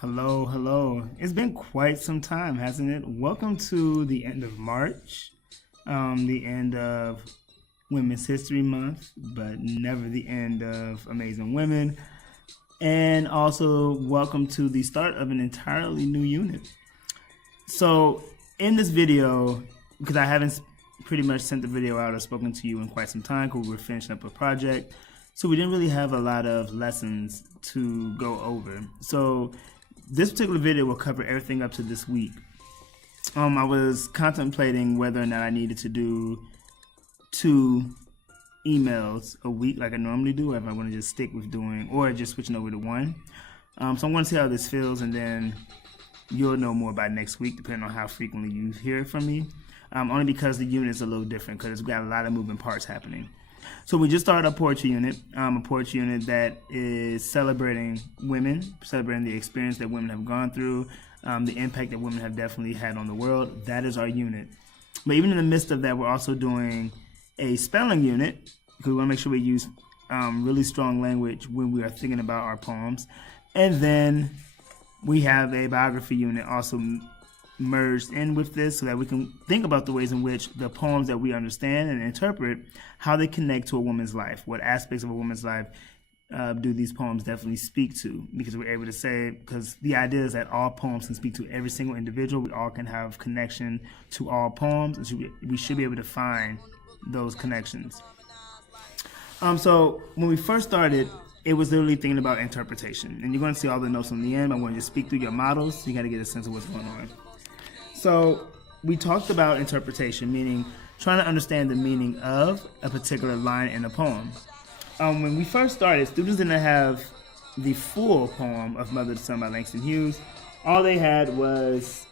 Hello, hello. It's been quite some time, hasn't it? Welcome to the end of March, the end of Women's History Month, but never the end of Amazing Women. And also, welcome to the start of an entirely new unit. So, in this video, because I haven't pretty much sent the video out or spoken to you in quite some time because we were finishing up a project, so we didn't really have a lot of lessons to go over. So, this particular video will cover everything up to this week. I was contemplating whether or not I needed to do 2 emails a week like I normally do, or if I want to just stick with doing, or just switching over to 1. So I'm going to see how this feels, and then you'll know more by next week, depending on how frequently you hear from me. Only because the unit's a little different, because it's got a lot of moving parts happening. So we just started a poetry unit, a poetry unit that is celebrating women, celebrating the experience that women have gone through, the impact that women have definitely had on the world. That is our unit. But even in the midst of that, we're also doing a spelling unit, because we want to make sure we use really strong language when we are thinking about our poems. And then we have a biography unit also merged in with this, so that we can think about the ways in which the poems that we understand and interpret, how they connect to a woman's life. What aspects of a woman's life do these poems definitely speak to? Because we're able to say, because the idea is that all poems can speak to every single individual. We all can have connection to all poems, and we should be able to find those connections. So when we first started, it was literally thinking about interpretation. And you're going to see all the notes on the end. I'm going to just speak through your models, so you got to get a sense of what's going on. So we talked about interpretation, meaning trying to understand the meaning of a particular line in a poem. When we first started, students didn't have the full poem of Mother to Son by Langston Hughes. All they had was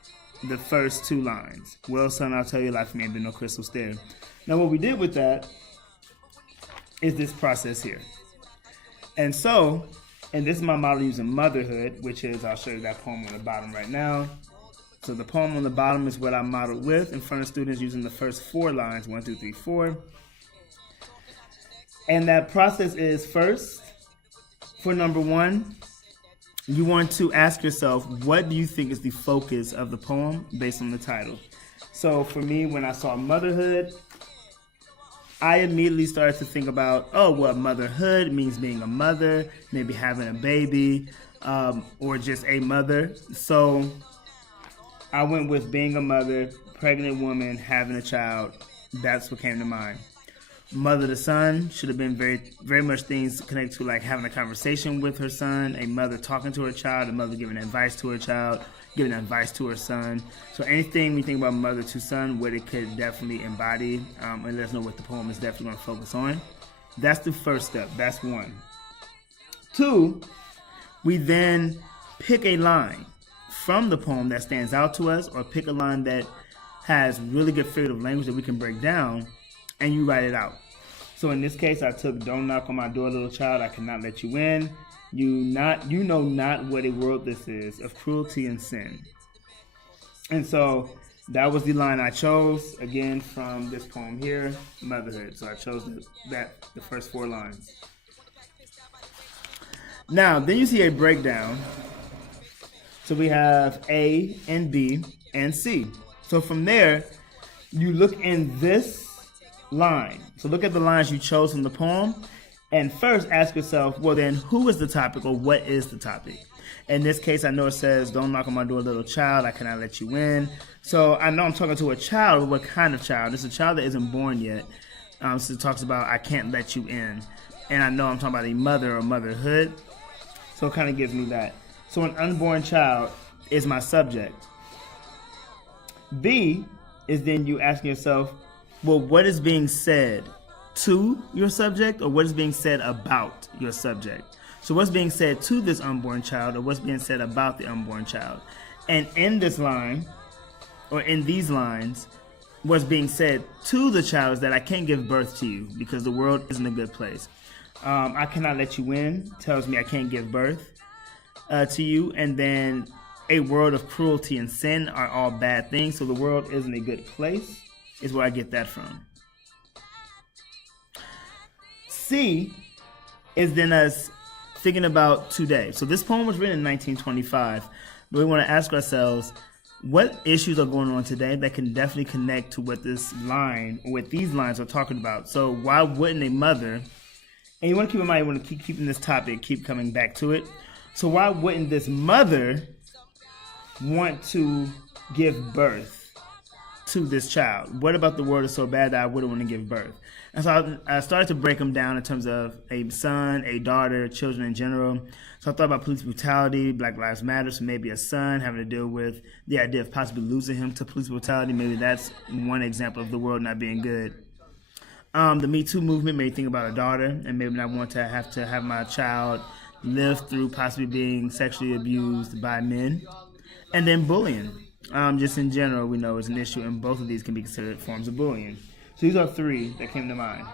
the first 2 lines. Well, son, I'll tell you, life may have been no crystal stair. Now, what we did with that is this process here. And so, and this is my model using motherhood, which is, I'll show you that poem on the bottom right now. So the poem on the bottom is what I modeled with in front of students using the first 4 lines, 1, 2, 3, 4. And that process is, first, for number 1, you want to ask yourself, what do you think is the focus of the poem based on the title? So for me, when I saw motherhood, I immediately started to think about, motherhood means being a mother, maybe having a baby, or just a mother. So I went with being a mother, pregnant woman, having a child. That's what came to mind. Mother to son should have been very, very much things connected to like having a conversation with her son, a mother talking to her child, a mother giving advice to her child, giving advice to her son. So anything we think about mother to son, what it could definitely embody, and let us know what the poem is definitely going to focus on. That's the first step. That's 1. 2, we then pick a line from the poem that stands out to us, or pick a line that has really good figurative language that we can break down, and you write it out. So in this case, I took "Don't knock on my door, little child, I cannot let you in. You know not what a world this is of cruelty and sin." And so that was the line I chose, again, from this poem here, Motherhood. So I chose the first 4 lines. Now, then you see a breakdown. So we have A and B and C. So from there, you look in this line. So look at the lines you chose from the poem, and first ask yourself, well then, who is the topic, or what is the topic? In this case, I know it says, "Don't knock on my door, little child, I cannot let you in." So I know I'm talking to a child, but what kind of child? It's a child that isn't born yet. So it talks about, "I can't let you in." And I know I'm talking about a mother or motherhood. So it kind of gives me that. So an unborn child is my subject. B is then you asking yourself, well, what is being said to your subject, or what is being said about your subject? So what's being said to this unborn child, or what's being said about the unborn child? And in this line, or in these lines, what's being said to the child is that I can't give birth to you because the world isn't a good place. I cannot let you in tells me I can't give birth to you. And then a world of cruelty and sin are all bad things, so the world isn't a good place, is where I get that from. C is then us thinking about today. So this poem was written in 1925, but we want to ask ourselves, what issues are going on today that can definitely connect to what this line, or what these lines are talking about? So why wouldn't a mother, and you want to keep in mind, you want to keep keeping this topic, keep coming back to it. So why wouldn't this mother want to give birth to this child? What about the world is so bad that I wouldn't want to give birth? And so I started to break them down in terms of a son, a daughter, children in general. So I thought about police brutality, Black Lives Matter, so maybe a son having to deal with the idea of possibly losing him to police brutality. Maybe that's one example of the world not being good. The Me Too movement made me think about a daughter, and maybe not want to have my child live through possibly being sexually abused by men. And then bullying. Just in general, we know is an issue, and both of these can be considered forms of bullying. So these are three that came to mind.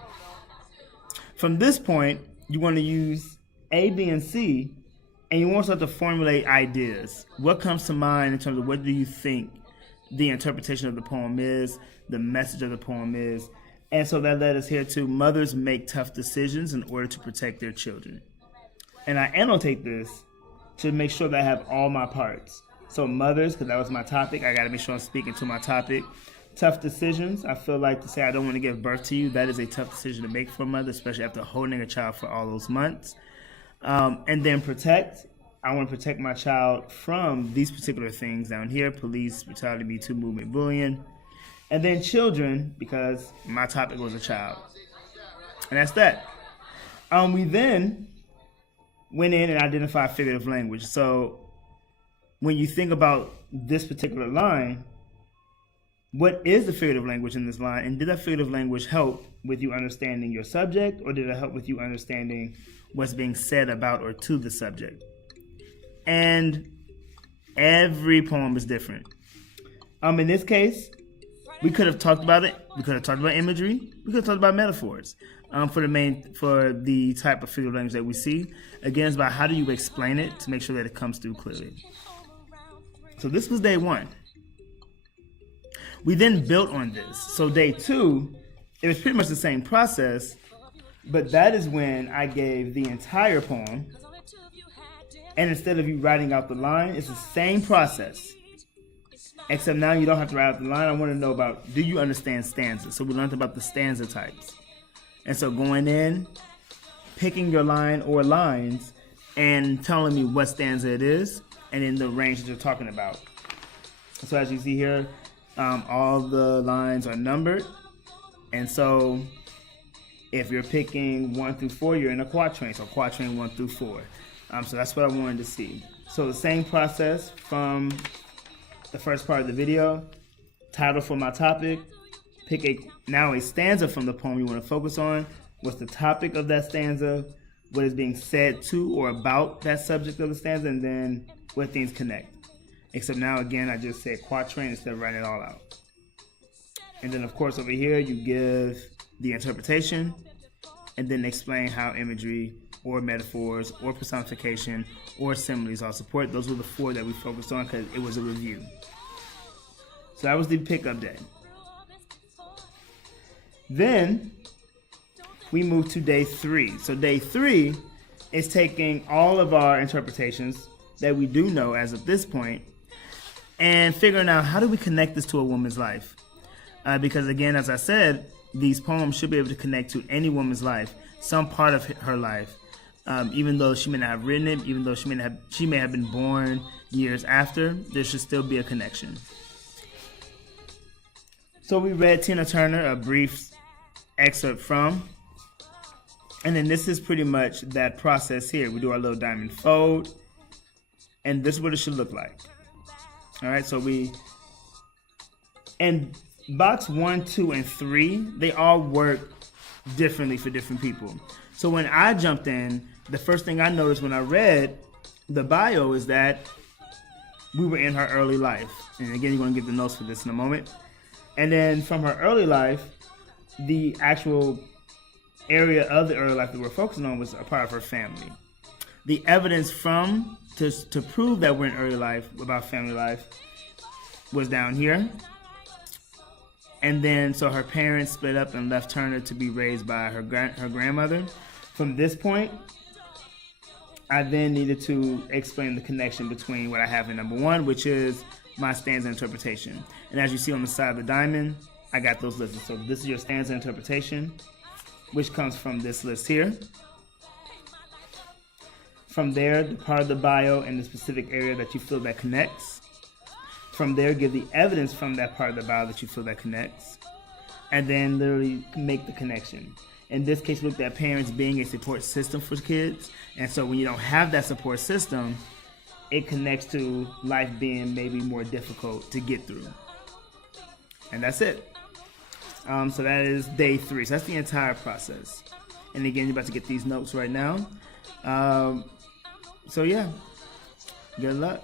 From this point, you want to use A, B, and C, and you want to start to formulate ideas. What comes to mind in terms of what do you think the interpretation of the poem is, the message of the poem is, and so that led us here to mothers make tough decisions in order to protect their children. And I annotate this to make sure that I have all my parts. So mothers, because that was my topic, I got to make sure I'm speaking to my topic. Tough decisions, I feel like to say I don't want to give birth to you, that is a tough decision to make for a mother, especially after holding a child for all those months. And then protect, I want to protect my child from these particular things down here: police, brutality, Me Too movement, bullying. And then children, because my topic was a child. And that's that. We then went in and identified figurative language. So when you think about this particular line, what is the figurative language in this line? And did that figurative language help with you understanding your subject, or did it help with you understanding what's being said about or to the subject? And every poem is different. In this case, we could have talked about it. We could have talked about imagery. We could have talked about metaphors. For the type of figurative language that we see. Again, it's about how do you explain it to make sure that it comes through clearly. So this was day one. We then built on this. So day two, it was pretty much the same process, but that is when I gave the entire poem. And instead of you writing out the line, it's the same process. Except now you don't have to write out the line. I want to know about, do you understand stanzas? So we learned about the stanza types. And so going in, picking your line or lines, and telling me what stanza it is, and in the range that you're talking about. So as you see here, all the lines are numbered. And so if you're picking 1 through 4, you're in a quatrain. So quatrain 1 through 4. So that's what I wanted to see. So the same process from the first part of the video, title for my topic, pick a stanza from the poem you want to focus on. What's the topic of that stanza? What is being said to or about that subject of the stanza? And then what things connect. Except now, again, I just said quatrain instead of writing it all out. And then, of course, over here, you give the interpretation and then explain how imagery or metaphors or personification or similes all support. Those were the 4 that we focused on because it was a review. So that was the pickup day. Then we move to day 3. So day 3 is taking all of our interpretations that we do know as of this point and figuring out how do we connect this to a woman's life. Because again, as I said, these poems should be able to connect to any woman's life, some part of her life. Even though she may not have written it, even though she may have been born years after, there should still be a connection. So we read Tina Turner, a brief excerpt from, and then this is pretty much that process here. We do our little diamond fold, and this is what it should look like. All right, so and box 1, 2, and 3, they all work differently for different people. So when I jumped in, the first thing I noticed when I read the bio is that we were in her early life. And again, you're going to get the notes for this in a moment. And then from her early life, the actual area of the early life that we're focusing on was a part of her family. The evidence to prove that we're in early life, about family life, was down here. And then, so her parents split up and left Turner to be raised by her grandmother. From this point, I then needed to explain the connection between what I have in number 1, which is my stanza interpretation. And as you see on the side of the diamond, I got those listed. So this is your stanza interpretation, which comes from this list here. From there, the part of the bio and the specific area that you feel that connects. From there, give the evidence from that part of the bio that you feel that connects. And then literally make the connection. In this case, we looked at parents being a support system for kids. And so when you don't have that support system, it connects to life being maybe more difficult to get through. And that's it. So that is day 3. So that's the entire process. And again, you're about to get these notes right now. So yeah, good luck.